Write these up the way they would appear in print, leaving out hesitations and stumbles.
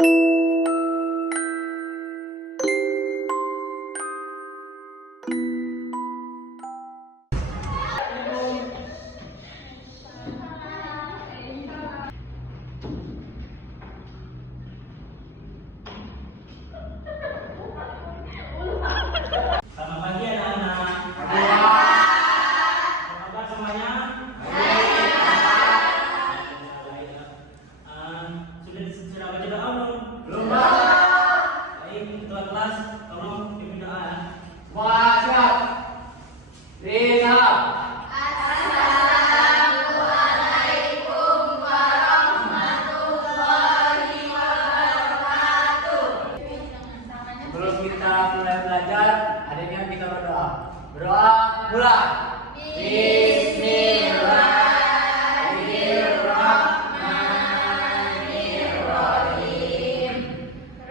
Selamat pagi anak-anak. Apa kabar semuanya? Sudah baca doa belum? Belum. Baik, ketua kelas, tolong pimpin doa ya. Semua siap. Risa. Sebelum kita mulai belajar, adanya kita berdoa. Berdoa mulai. Bismillahirrahmanirrahim.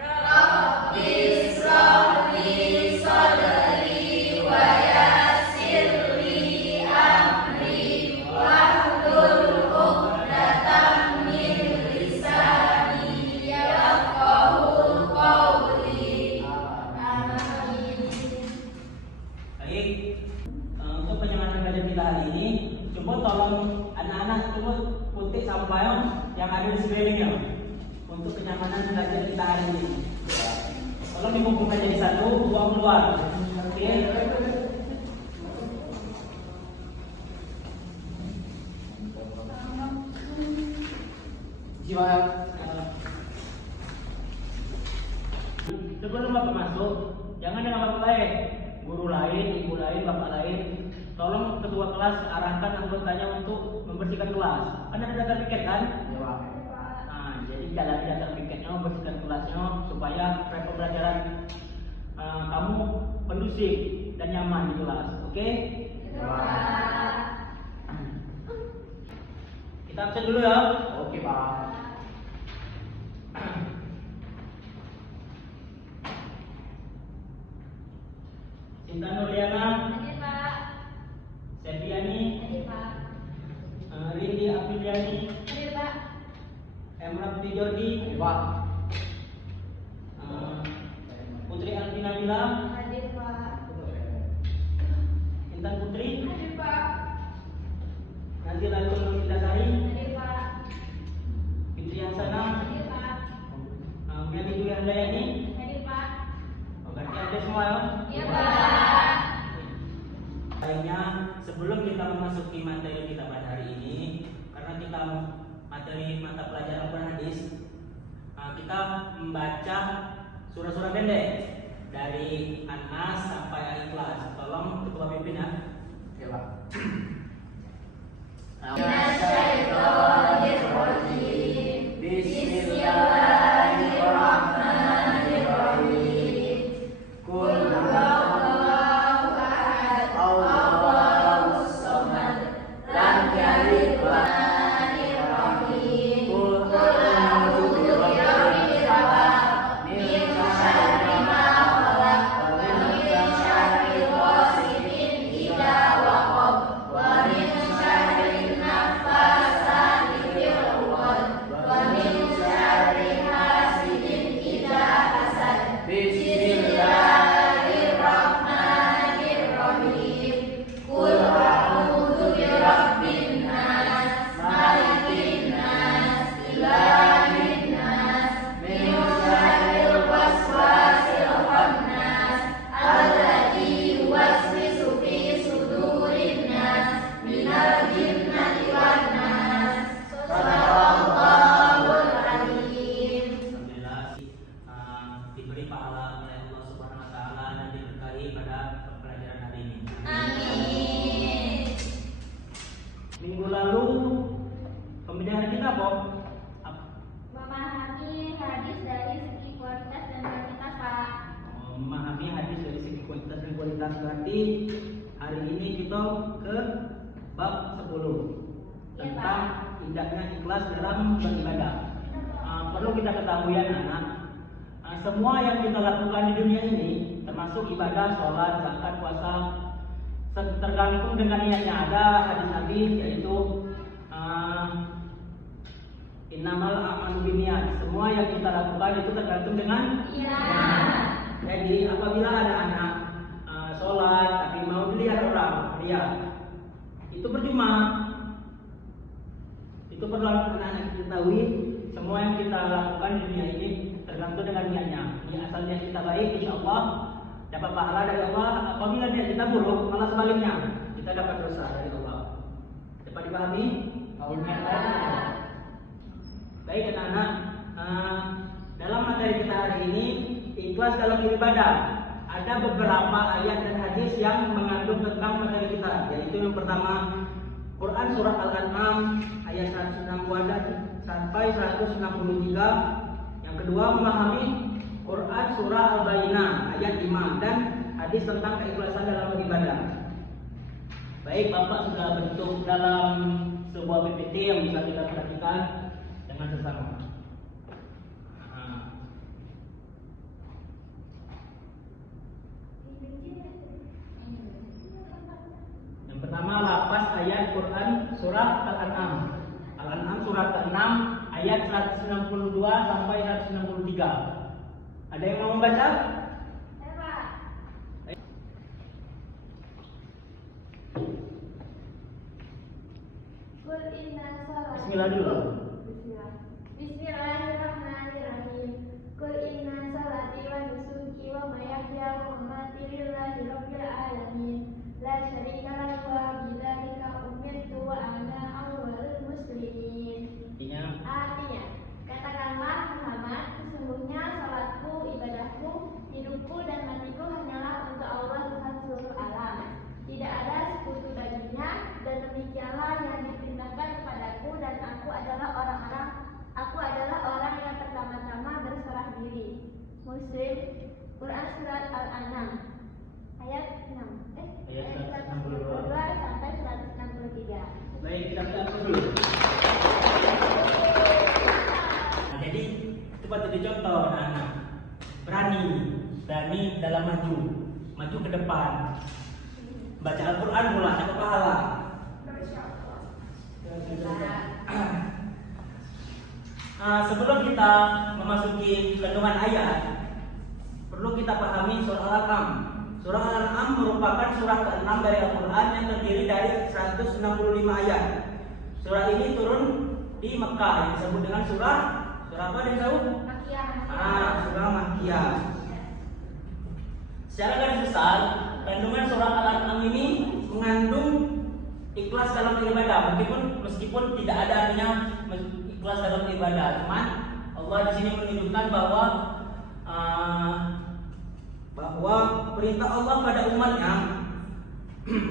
Rabbis shrahli sadri wa yassirli amri wahlul 'uqdatam min lisani yafqahu qawli. Baik, untuk penyemangat belajar kita hari ini, coba tolong anak-anak coba putih sampai yang ada di sekelilingnya untuk kenyamanan belajar kita hari ini. Tolong dikumpulkan jadi satu, buang keluar. Oke. Gimana? Sebelum Bapak masuk, jangan dengan Bapak lain, guru lain, ibu lain, Bapak lain. Tolong ketua kelas arahkan anggotanya untuk membersihkan kelas. Kan ada daftar piket kan? Nah, jadi jalan daftar piketnya, membersihkan kelasnya supaya pembelajaran kamu kondusif dan nyaman di kelas. Oke? Kita absen dulu ya. Oke, Pak. Cinta Nurliana, Hadir, Pak. Septiani, Hadir, Pak. Rindi Apriliani, Hadir, Pak. Emrah Jordi, Ayo, Pak. Putri Alvina Bila, Hadir, Pak. Intan Putri, Hadir, Pak. Nanti Lalu Nurindasari, Hadir, Pak. Fitri Hasanah, Hadir, Pak. Melly Dwi Handayani. Hadir, Pak. Berarti ada semua ya? Iya, Pak. Lainnya, sebelum kita memasuki materi kita pada hari ini, karena kita materi mata pelajaran Al-Quran Hadis, kita membaca surah-surah pendek dari An-Nas sampai Al-Ikhlas. Tolong ketua pimpin ya. Oke, Pak. Bismillahirrahmanirrahim. Qul huwallahu ahad, Allahus samad, lam yalid wa lam yulad. Qul a'udzu birabbil falaq, min syarri ma khalaq, wa min syarri ghasidin idza waqab, wa min syarri naffasati fil 'uqad, wa min syarri hasidin idza hasad. Bismillahirrahmanirrahim. Qul a'udzu birabbin nas, malikin nas, ilahin nas, min syarril waswasil khannas, alladzi yuwaswisu fi sudurin nas, minal jinnati wan nas. Shadaqallahul azim. Alhamdulillah diberi pahala oleh Allah Subhanahu wa taala dan diberkahi pada pelajaran hari ini. Amin. Minggu lalu pembelajaran kita apa? Memahami hadis dari segi kualitas dan kuantitas, Pak. Memahami hadis dari segi kuantitas dan kualitas. Berarti hari ini kita ke bab 10 tentang indahnya ikhlas dalam beribadah. Perlu kita ketahui ya anak, semua yang kita lakukan di dunia ini, termasuk ibadah, sholat, zakat, puasa, tergantung dengan niatnya. Ada hadis Nabi yaitu Innamal a'malu binniyat. Semua yang kita lakukan itu tergantung dengan niat. Jadi apabila ada anak sholat tapi mau dilihat orang, lihat, itu percuma. Itu perlu anak-anak kita ketahui. Semua yang kita lakukan di dunia ini tergantung dengan niatnya. Asalnya kita baik, insya Allah dapat pahala dari Allah. Apabila niat kita buruk, malah sebaliknya, kita dapat dosa dari Allah. Dapat dipahami? Baik anak-anak, dalam materi kita hari ini, ikhlas dalam beribadah. Ada beberapa ayat dan hadis yang mengandung tentang materi kita, yaitu yang pertama Quran Surah Al-An'am ayat 162 sampai 163. Yang kedua memahami Quran Surah Al-Bayyinah ayat 5 dan hadis tentang keikhlasan dalam beribadah. Baik, Bapak sudah bentuk dalam sebuah PPT yang bisa kita perhatikan dengan sesama. Yang pertama lapas ayat Quran Surah Al-An'am. Al-An'am surah ke-6 ayat 162 sampai 163. Ada yang mau membaca? Bismillah dulu. Bismillahirrahmanirrahim. Qul inna salati wa nusuki wa mahyaya wa mamati lillahi rabbil alamin. La syarika lahu wa bidzalika umirtu wa ana awwalul muslimin. Artinya, katakanlah Muhammad, sesungguhnya salatku, ibadahku, hidupku dan matiku hanyalah untuk Allah Tuhan seluruh alam. Tidak ada sekutu baginya, dan demikianlah yang diperintahkan kepadaku, dan aku adalah orang yang pertama-tama berserah diri. Muslim, Quran Surat Al-An'am ayat 6 ayat 162 sampai 163. Baik, kita lihat dulu. Nah, jadi itu patut dicontoh anak-anak. Berani dalam maju ke depan. Baca Al-Quran pula, dapat pahala. Sebelum kita memasuki kandungan ayat, perlu kita pahami surah Al-An'am. Surah Al-An'am merupakan surah ke-6 dari Al-Quran yang terdiri dari 165 ayat. Surah ini turun di Mekah yang disebut dengan surah apa yang disebut? Surah Makkiyah. Secara garis besar, kandungan surah Al-An'am ini mengandung ikhlas dalam beribadah, meskipun tidak ada artinya ikhlas dalam ibadah. Cuman Allah di sini menunjukkan bahwa perintah Allah pada umatnya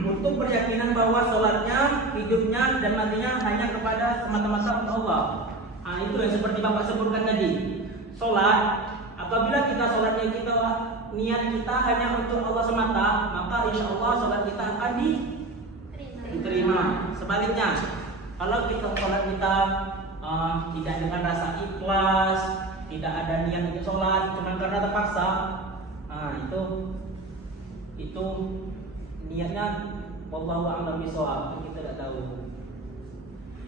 untuk berkeyakinan bahwa sholatnya, hidupnya dan matinya hanya kepada semata-mata untuk Allah. Itu yang seperti Bapak sebutkan tadi. Sholat, apabila sholatnya niat kita hanya untuk Allah semata, maka insya Allah sholat kita akan diterima. Sebaliknya, kalau sholat kita tidak dengan rasa ikhlas, tidak ada niat untuk sholat, cuma karena terpaksa, itu niatnya wallahu a'lam bishawab, kita tidak tahu.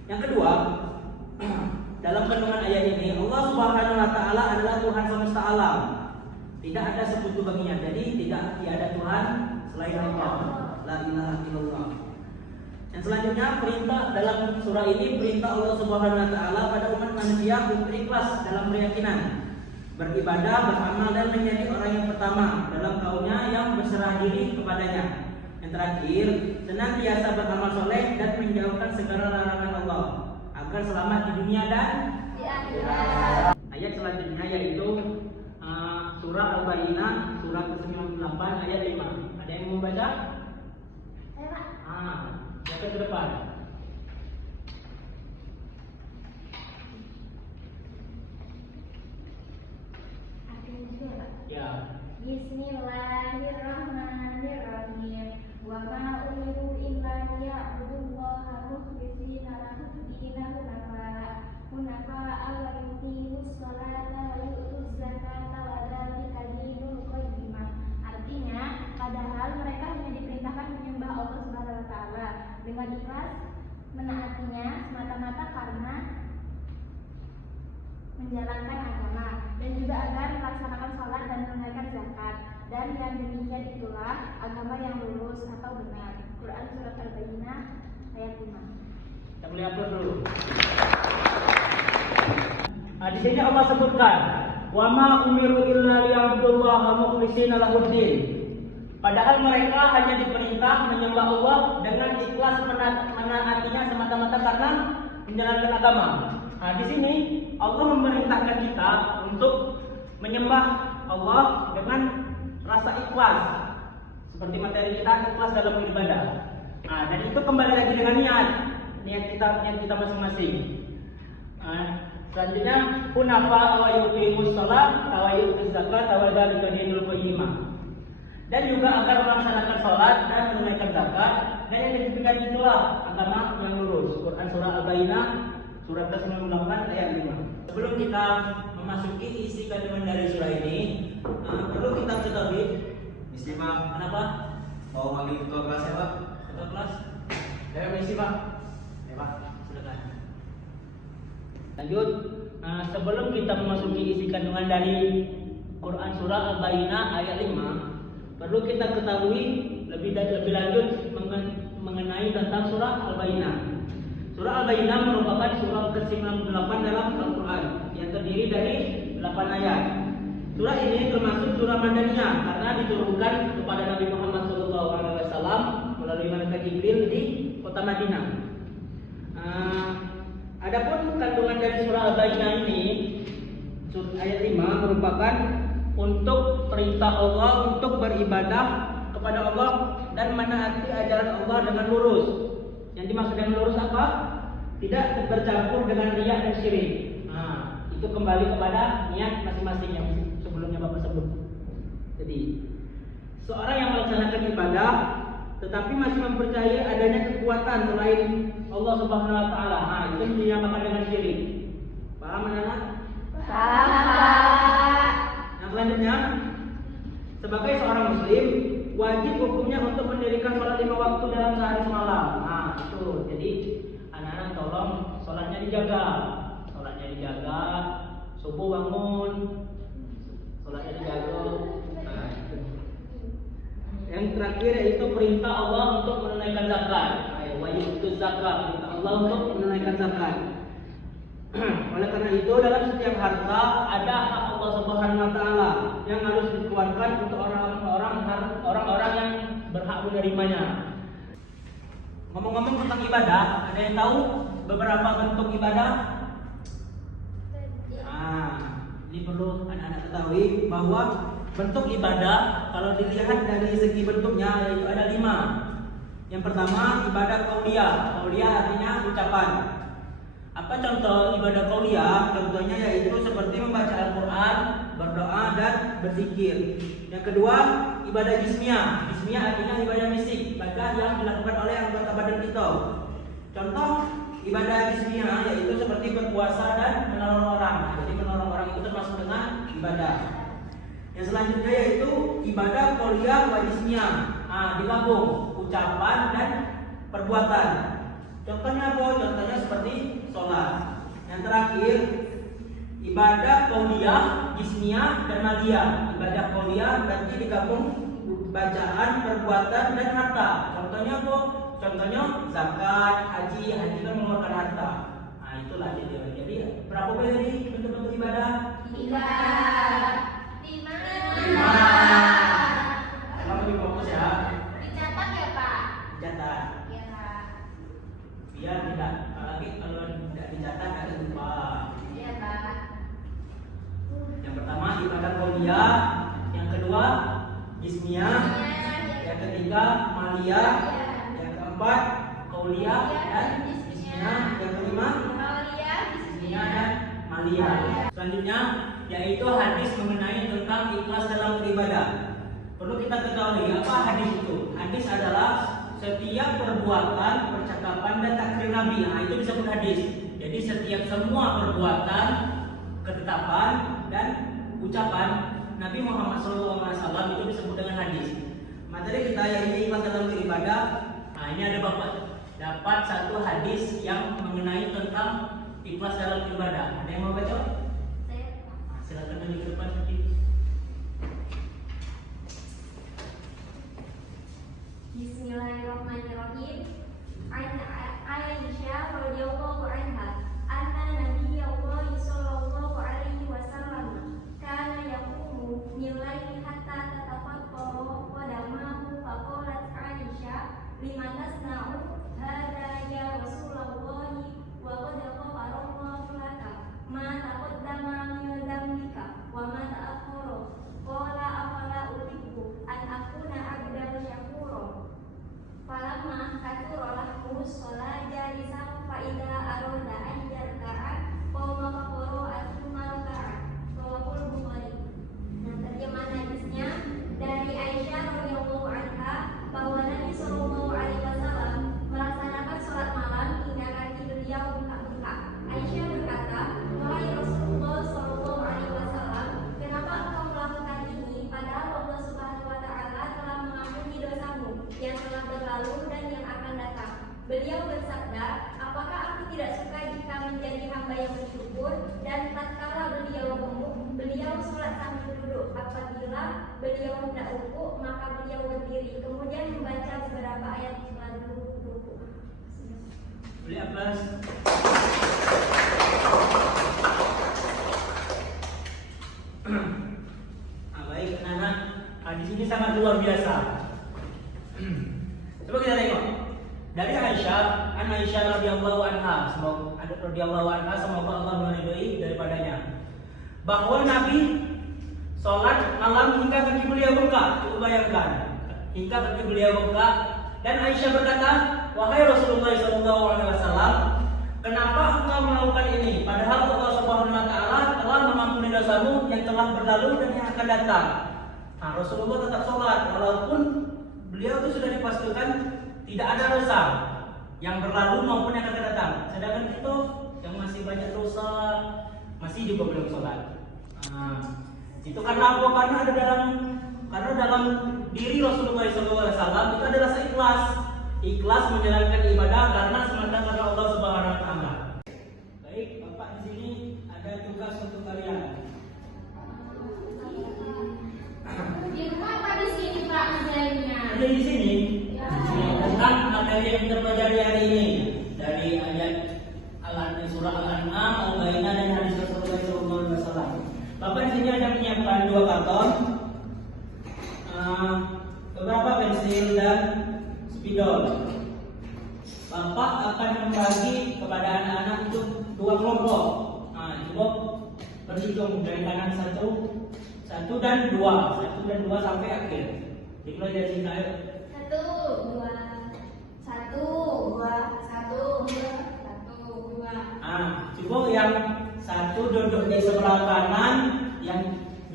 Yang kedua, dalam kandungan ayat ini Allah Subhanahu wa taala adalah Tuhan semesta alam. Tidak ada sekutu baginya. Jadi tidak ada Tuhan selain Allah. La ilaha illallah. Yang selanjutnya perintah dalam surah ini, perintah Allah Subhanahu wa taala pada umat manusia untuk ikhlas dalam keyakinan, beribadah, beramal dan menjadi orang yang pertama dalam kaumnya yang berserah diri kepadanya. Yang terakhir, senantiasa beramal soleh dan menjauhkan segala larangan Allah agar selamat di dunia dan di akhirat. Ayat selanjutnya yaitu surah Al-Bayyinah surah ke-98 ayat 5. Ada yang mau baca? Siapa ke depan? Ya. Bismillahirrahmanirrahim. Wa ma umiru illa liya'budullaha mukhlishina lahu-d-dina hunafa'a wa yuqimus sholata wa yu'tuz zakata wa dzalika dinul qayyimah. Artinya, padahal mereka hanya diperintahkan menyembah Allah Subhanahu wa taala dengan ikhlas, menaatinya semata-mata karena menjalankan agama, dan juga agar melaksanakan sholat dan menunaikan zakat. Dan yang demikian itulah agama yang lurus atau benar. Quran Surat Al-Bayyinah ayat 5. Kita boleh upload dulu. Di sini Allah sebutkan, wa ma umiru illa liya'budullaha mukhlishina lahuddin. Padahal mereka hanya diperintah menyembah Allah dengan ikhlas menaatinya semata-mata karena menjalankan agama. Di sini Allah memerintahkan kita untuk menyembah Allah dengan rasa ikhlas. Seperti materi kita, ikhlas dalam beribadah. Dan itu kembali lagi dengan niat kita masing-masing. Selanjutnya, hunafa wa yuqimus shalah wa yutuz zakat wa dzalika dinul qayyimah. Dan juga agar melaksanakan sholat dan menunaikan zakat, dan yang demikian itulah agama yang lurus. Quran Surah Al-Bayyinah surat ke-98 ayat 5. Sebelum kita memasuki isi kandungan dari surah ini, perlu kita ketahui Misi Pak. kenapa? Mau manggil ketua kelas ya Pak? Ketua kelas Saya misi Pak. Ya Pak. silakan. Lanjut, sebelum kita memasuki isi kandungan dari Quran Surah Al-Bayyinah ayat 5, perlu kita ketahui lebih lanjut mengenai tentang surah Al-Bayyinah. Surah Al-Bayyinah merupakan surah ke-98 dalam Al-Quran yang terdiri dari 8 ayat. Surah ini termasuk surah Madaniyah karena diturunkan kepada Nabi Muhammad SAW melalui malaikat Jibril di kota Madinah. Adapun kandungan dari surah Al-Bayyinah ini, ayat 5 merupakan untuk perintah Allah untuk beribadah kepada Allah dan menaati ajaran Allah dengan lurus. Yang dimaksud dengan lurus apa? Tidak bercampur dengan riya dan syirik. Itu kembali kepada niat masing-masing yang sebelumnya Bapak sebut. Jadi, seorang yang melaksanakan ibadah tetapi masih mempercayai adanya kekuatan selain Allah Subhanahu wa taala, itu dinamakan dengan syirik. Paham anak-anak? Paham. Selanjutnya, sebagai seorang muslim wajib hukumnya untuk mendirikan sholat 5 waktu dalam sehari semalam. Itu. Jadi anak-anak tolong sholatnya dijaga. Subuh bangun, sholatnya dijaga. Yang terakhir yaitu perintah Allah untuk menunaikan zakat. Wajib itu zakat. Perintah Allah untuk menunaikan zakat. Oleh karena itu dalam setiap harta ada hak Allah Subhanahu wa taala yang harus dikeluarkan untuk orang-orang yang berhak menerimanya. Ngomong-ngomong tentang ibadah, ada yang tahu beberapa bentuk ibadah? Ini perlu anak-anak ketahui bahwa bentuk ibadah kalau dilihat dari segi bentuknya yaitu ada 5. Yang pertama ibadah qauliyah. Qauliyah artinya ucapan. Apa contoh ibadah qauliyah? Contohnya yaitu seperti membaca Al-Quran, berdoa dan berzikir. Yang kedua ibadah jismiyah. Jismiyah artinya ibadah fisik, baca yang dilakukan oleh anggota badan kita. Contoh ibadah jismiyah yaitu seperti berpuasa dan menolong orang. Jadi menolong orang itu termasuk dengan ibadah. Yang selanjutnya yaitu ibadah qauliyah wa jismiyah. Digabung ucapan dan perbuatan. Contohnya apa? Contohnya seperti sholat. Yang terakhir ibadah qauliyah, jismiyah dan maliyah. Ibadah qauliyah berarti digabung bacaan, perbuatan dan harta. Contohnya apa? Contohnya zakat, haji kan mengeluarkan harta. Itulah jadi berapa banyak bentuk-bentuk ibadah? 5. Kamu lebih fokus ya. Dicatat ya Pak? Dicatat. Iya Pak. Biar tidak, apalagi kalau tidak dicatat akan lupa. Iya Pak. Yang pertama ibadah qauliyah, yang kedua jismiyah, yang ketiga maliyah, yang keempat qauliyah dan jismiyah, yang kelima jismiyah dan maliyah. Selanjutnya yaitu hadis mengenai tentang ikhlas dalam beribadah. Perlu kita ketahui apa hadis itu. Hadis adalah setiap perbuatan, percakapan dan takrir Nabi. Itu disebut hadis. Jadi setiap semua perbuatan, ketetapan dan ucapan Nabi Muhammad SAW itu disebut dengan hadis. Materi kita yaitu ikhlas dalam beribadah. Ini ada dapat satu hadis yang mengenai tentang ikhlas dalam ibadah. Ada yang mau baca? beliau hendak ruku, maka beliau berdiri, kemudian membaca beberapa ayat lalu ruku. Beli aplaus. Baik anak-anak, di sini sangat luar biasa. Coba kita tengok dari Aisyah, Aisyah radhiyallahu anha, semoga Allah meridhoi daripadanya, bahwa Nabi sholat malam hingga kaki beliau bengkak. Coba bayangkan, hingga kaki beliau bengkak. Dan Aisyah berkata, wahai Rasulullah SAW, kenapa engkau melakukan ini? Padahal Allah Subhanahu Wa Taala telah mengampuni dosamu yang telah berlalu dan yang akan datang. Nah, Rasulullah tetap sholat walaupun beliau itu sudah dipastikan tidak ada dosa yang berlalu maupun yang akan datang. Sedangkan kita yang masih banyak dosa masih juga belum sholat. Nah, itu karena apa? Karena dalam diri Rasulullah SAW itu ada rasa ikhlas menjalankan ibadah karena semata karena Allah Subhanahu Wa Taala. Baik, Bapak di sini ada tugas untuk kalian. Di rumah apa di sini Pak ngerjainnya? Ada di sini tentang materi yang kita pelajari hari ini dari ayat surah Al-An'am, Al-Baqarah dan hadis Rasulullah SAW. Bapak di sini ada menyiapkan 2 karton, beberapa pensil dan spidol. Bapak akan membagi kepada anak-anak untuk 2 kelompok. Coba berhitung dari kanan 1 dan 2 sampai akhir. Dimulai dari sini ayo. 1, 2, 1, 2, 1, 2. Coba yang 1 duduk di sebelah kanan, yang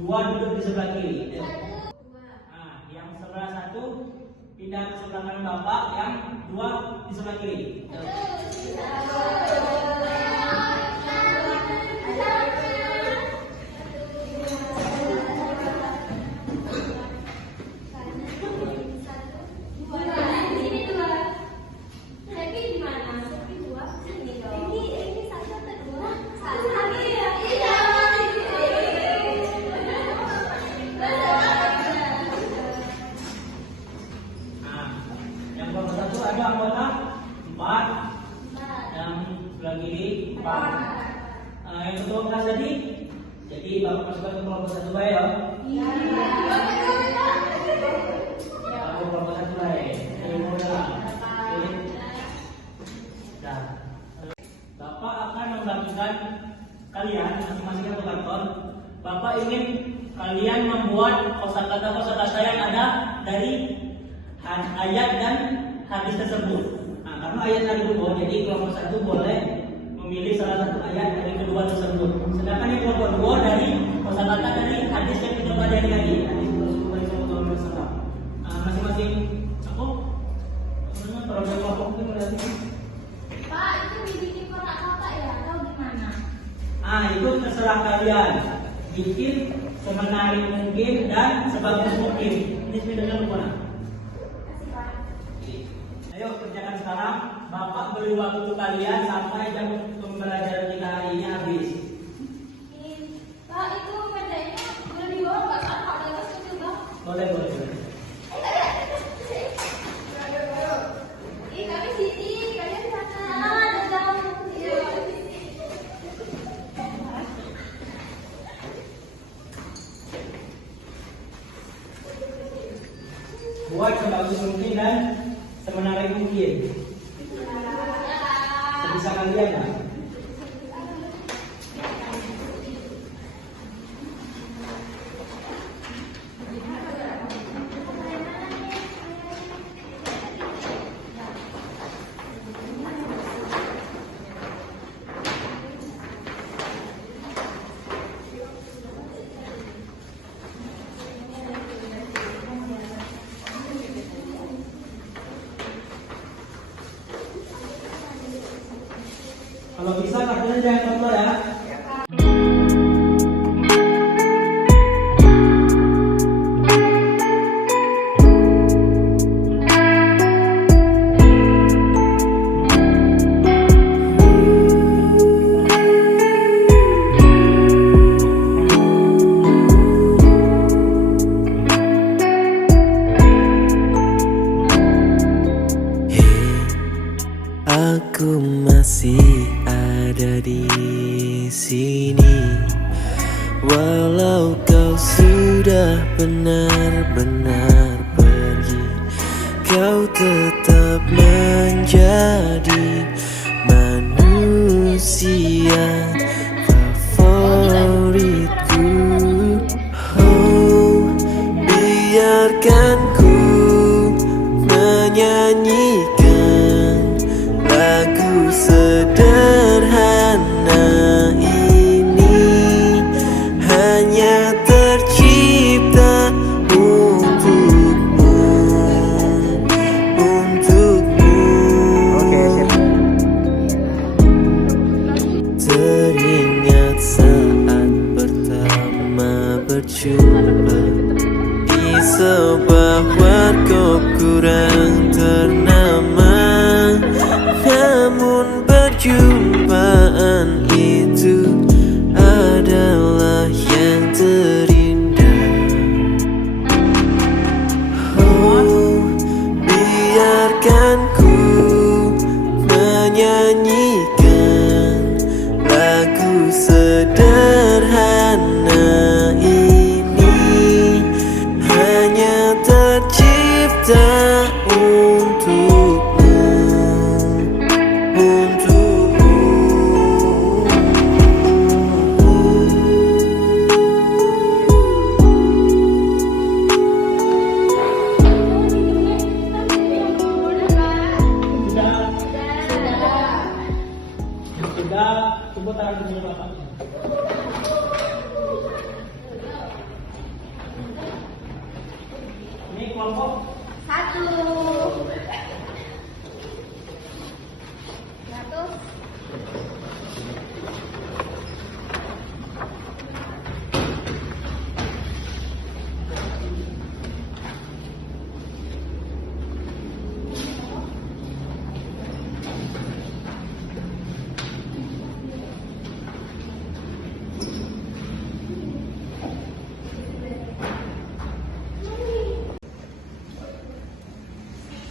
2 duduk di sebelah kiri. 1, 2. Yang sebelah 1 pindah ke sebelah kanan Bapak, yang 2 di sebelah kiri. Yang kelompok 1 ada anggota 4, yang sebelah kiri 4. Yang ketua kelas jadi Bapak masukkan ke kelompok 1 baik ya. Kelompok 1 baik. Bapak akan membagikan kalian masing-masing satu karton. Bapak ingin kalian membuat kosakata yang ada dari ayat dan hadis tersebut. Karena ayat tadi dulu, jadi kelompok 1 boleh memilih salah satu ayat dari kedua tersebut. Sedangkan yang kelompok 2 dari kosakata dari hadis yang kita pelajari tadi, hadis Rasulullah SAW. Masing-masing program kelompok itu berarti. Pak, itu dibikin kotak-kotak ya atau gimana? Itu terserah kalian. Bikin semenarik mungkin dan sebagus mungkin. Ini sepedanya lupa. Ayo kerjakan sekarang. Bapak beri waktu kalian sampai jam pembelajaran kita hari ini habis. Pak, itu bedanya boleh dibawa nggak kan? Pak, ada kecil bang. Boleh. Kami sini, kalian sana. Ada jauh. Buat sebagus mungkin dan semenarik mungkin. Sebisa kalian lah. Kalau bisa kartunya jangan kotor ya. Walau kau sudah benar-benar pergi, kau tetap menjadi manusia favoritku. Oh, biarkan ku menyanyikan lagu sederhana ini, hanya tercipta untukmu, untukmu. Teringat saat pertama berjumpa di sebuah warkop kurang ternama, namun perjumpaan itu adalah yang terindah. Oh, biarkan ku menyanyikan lagu sederhana ini, hanya tercipta untukmu, untukmu. Sudah, coba taruh dulu Bapak. Ini kelompok 1.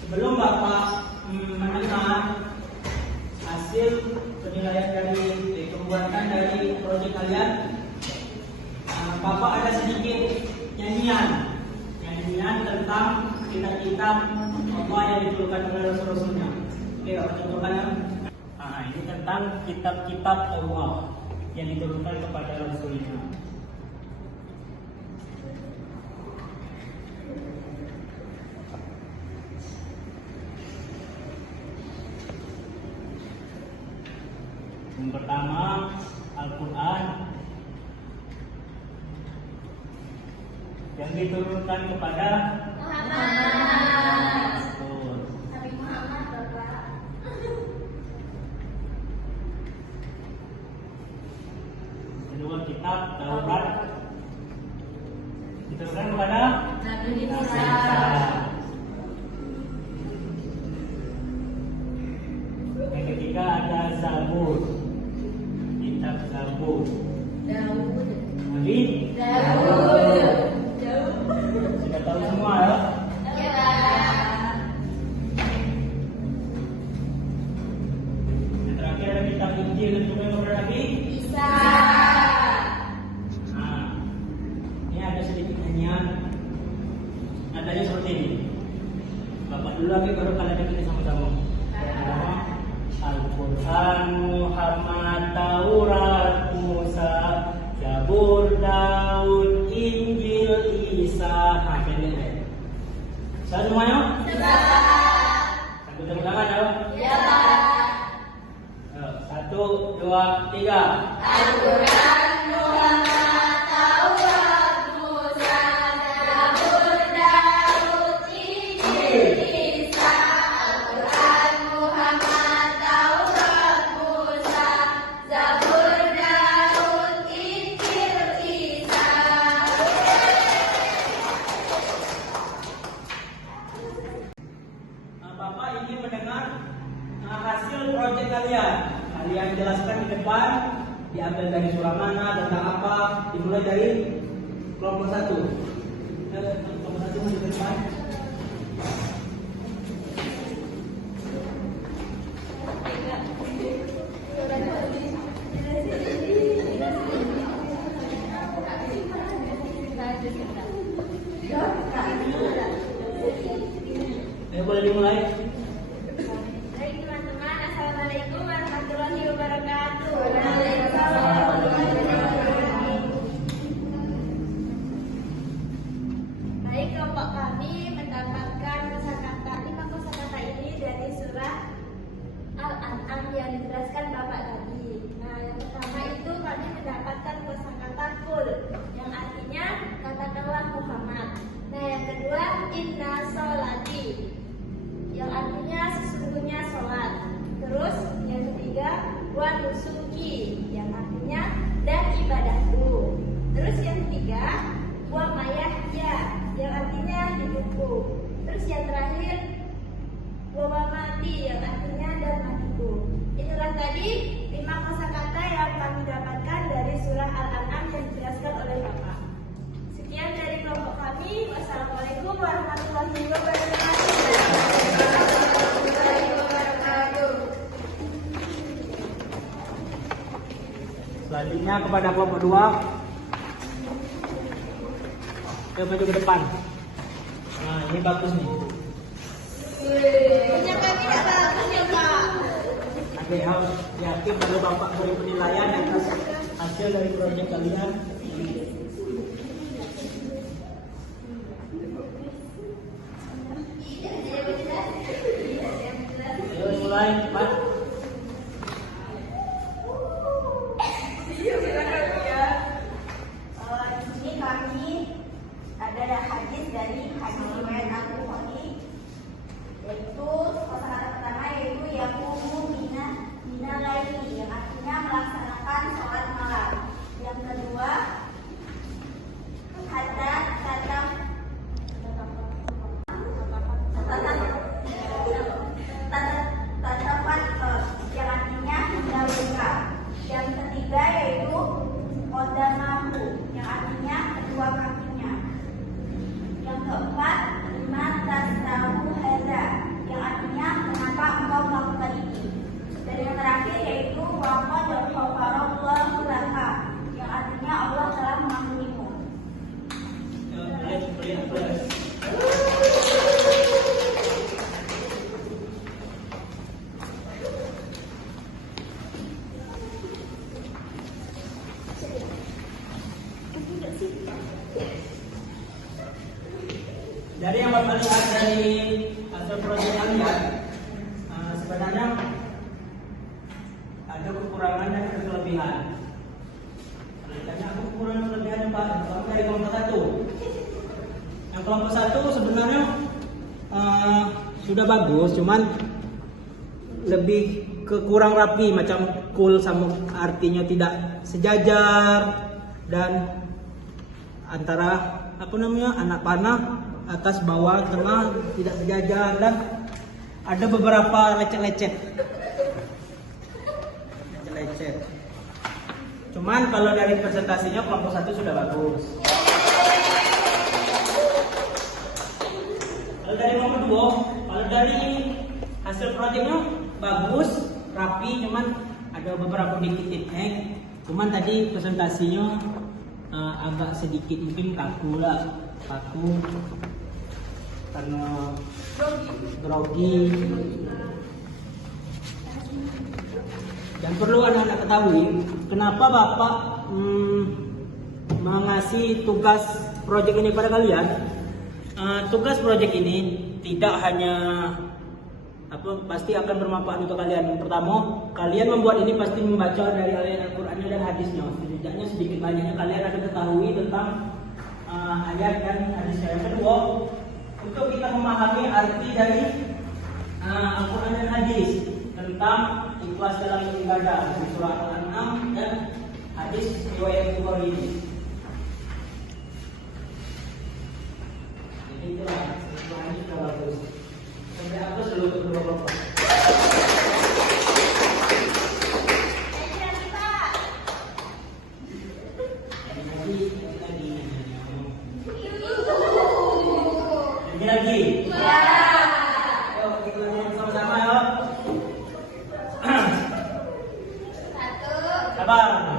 Sebelum Bapak mendengar hasil penilaian dari pembuatan dari proyek kalian, Bapak ada sedikit nyanyian tentang kitab-kitab apa yang diturunkan oleh Rasul-Rasulnya. Oke, Bapak contohkan ya. Ini tentang kitab-kitab Allah yang diturunkan kepada Rasulnya. Yang pertama, Al-Quran yang diturunkan kepada Muhammad. Betul. Nabi Muhammad, Bapak. Kedua, kitab Taurat diturunkan kepada Nabi Isa. Yang ketiga ada Zabur, kitab Zabur. Daud. Nabi sudah tahu semua ya. Yang terakhir ada kitab Injil yang diturunkan kepada Nabi Isa. Nah, ini ada sedikit nyanyian. Nadanya seperti ini. Bapak dulu lagi baru kalian dengar sama-sama. Pertama, Al-Quran, Muhammad, Taurat, Musa, Zabur, Daud, Injil, Isa. Nah, ini. Saya semuanya? Sampai tepuk tangan ya. Ya. 1, 2, 3. Al-Quran, Muhammad, Taurat, Musa, Zabur, Daud, Injil, Isa. Al-Quran, Muhammad, Taurat, Musa, Zabur, Daud, Injil, Isa. Bapak ingin mendengar hasil proyek kalian. Kalian jelaskan di depan, diambil dari surah mana, tentang apa, dimulai dari kelompok 1. Kelompok 1 masih ke depan. Ayo boleh dimulai. Baik teman-teman, Assalamualaikum warahmatullahi wabarakatuh. Baik, kelompok kami mendapatkan kosakata 5 kosakata ini dari surah Al-An'am yang dijelaskan Bapak tadi. Nah, yang pertama itu kami mendapatkan kosakata kul yang artinya katakanlah Muhammad. Nah, yang kedua inna sholati yang artinya sesungguhnya sholat. Terus yang ketiga wa nusuki yang artinya dan ibadahku. Terus yang ketiga wa mayahya yang artinya hidupku. Terus yang terakhir wa mati yang artinya dan matiku. Itulah tadi 5 kosakata yang kami dapatkan dari surah Al-An'am yang dijelaskan oleh Bapak. Sekian dari kelompok kami. Wassalamualaikum warahmatullahi wabarakatuh. Selanjutnya kepada kelompok 2. Ke maju ke depan. Nah, ini bagus nih. Punya kami tidak bagus ya Pak. Ada harus yakin kalau Bapak beri penilaian atas hasil dari proyek kalian. Ayo mulai, Pak. Ini kami ada hadis dari hadis riwayat Al-Bukhari, yaitu kosakata pertama yaitu yaqumu mina laili yang artinya melaksanakan sholat malam. Yang kedua hatta tatafat yang artinya hingga buka. Yang ketiga yaitu qadamahu yang artinya kedua kakinya. Yang keempat lima tasawu hadza yang artinya kenapa engkau melakukan ini. Dan yang terakhir yaitu waqad ghafarallahu laka yang artinya Allah telah mengampunimu. Dari yang Bapak lihat dari hasil proyek kalian, sebenarnya ada kekurangan dan ada kelebihan. Tanya aku kekurangan kelebihan Pak, terutama dari kelompok 1. Yang kelompok 1 sebenarnya sudah bagus, cuman lebih kekurang rapi, macam kul sama artinya tidak sejajar dan antara anak panah atas bawah tengah tidak sejajar dan ada beberapa lecet-lecet. Cuman kalau dari presentasinya kelompok 1 sudah bagus. Kalau dari kelompok 2, kalau dari hasil proyeknya bagus, rapi, cuman ada beberapa dikit titik. Cuman tadi presentasinya agak sedikit mungkin kaku karena grogi. Dan perlu anak-anak ketahui kenapa Bapak mengasih tugas proyek ini pada kalian. Tugas proyek ini tidak hanya pasti akan bermanfaat untuk kalian. Pertama, kalian membuat ini pasti membaca dari ayat Al-Qur'annya dan hadisnya. Setidaknya sedikit banyaknya kalian akan ketahui tentang ayat dan hadisnya. Yang kedua, untuk kita memahami arti dari Al-Quran dan hadis tentang ikhlas dalam beribadah di surah Al-An'am dan hadis riwayat Bukhari ini. Jadi itulah semuanya sudah bagus. Sampai aku selalu kedua kelompok. Lagi. Ya. Yuk, kita ulang sama-sama yuk. 1. Sabar.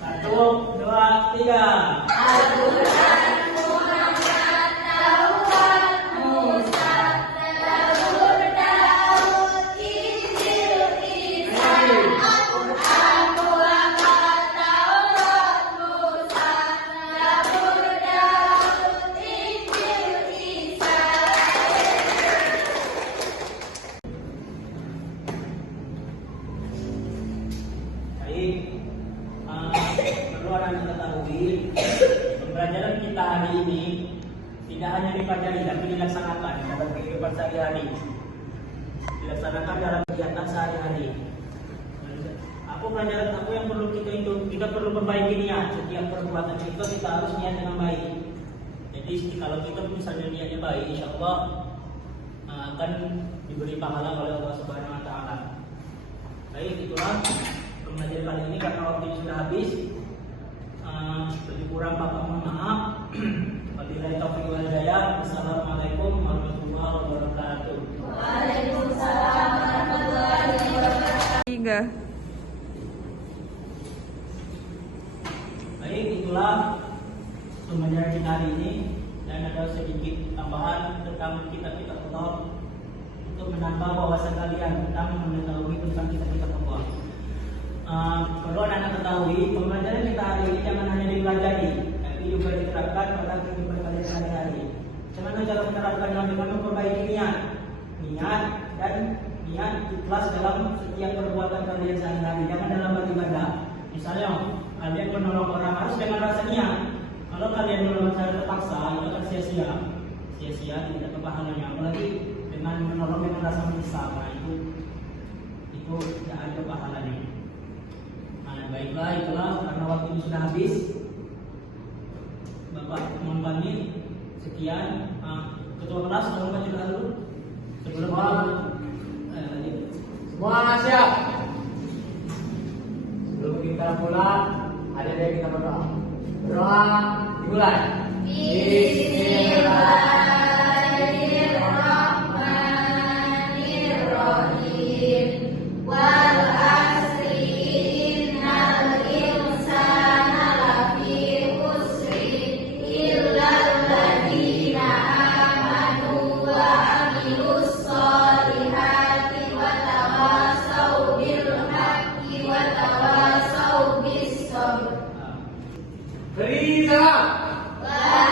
1, 2, 3. Baik, perlu anak ketahui pembelajaran kita hari ini tidak hanya dipelajari tapi dilaksanakan dalam kehidupan sehari-hari, dilaksanakan dalam kegiatan sehari-hari. Apa pelajaran apa yang perlu kita itu? Kita perlu perbaiki niat. Setiap perbuatan kita harus niat dengan baik. Jadi kalau kita misalnya niatnya baik, insya Allah akan diberi pahala oleh Allah Subhanahu Wa Taala. Baik, itulah pembelajaran kali ini karena waktunya sudah habis. Lebih kurang Bapak mohon maaf. Wabillahi taufiq wal hidayah. Assalamualaikum warahmatullahi wabarakatuh. Waalaikumsalam warahmatullahi wabarakatuh. 3. Baik, itulah pembelajaran kita hari ini dan ada sedikit tambahan tentang kitab-kitab Allah untuk menambah wawasan kalian tentang mengetahui tentang kitab-kitab Allah. Perlu anak-anak ketahui pembelajaran kita hari ini jangan hanya dipelajari, tapi juga diterapkan pada kehidupan kalian sehari-hari. Bagaimana cara menerapkannya? Dengan memperbaiki niat dan niat ikhlas dalam setiap perbuatan kalian sehari-hari. Jangan dalam beribadah. Misalnya kalian menolong orang harus dengan rasa niat. Kalau kalian menolong secara terpaksa, itu akan sia-sia, tidak ada pahalanya. Apalagi dengan menolong dengan rasa menyesal, nah itu tidak ada pahalanya. Nah, baiklah, itulah karena waktu ini sudah habis. Bapak mohon pamit. Sekian. Ketua kelas tolong baca dulu sebelum Semua siap. Sebelum kita pulang, ada yang kita berdoa. Berdoa dimulai. Bismillahirrahmanirrahim. Wal asri innal insana lafi khusri illa alladziina amanu wa amilus solihati wa tawassaw bil haqqi wa tawassaw bis sabr. Beri salam. Wa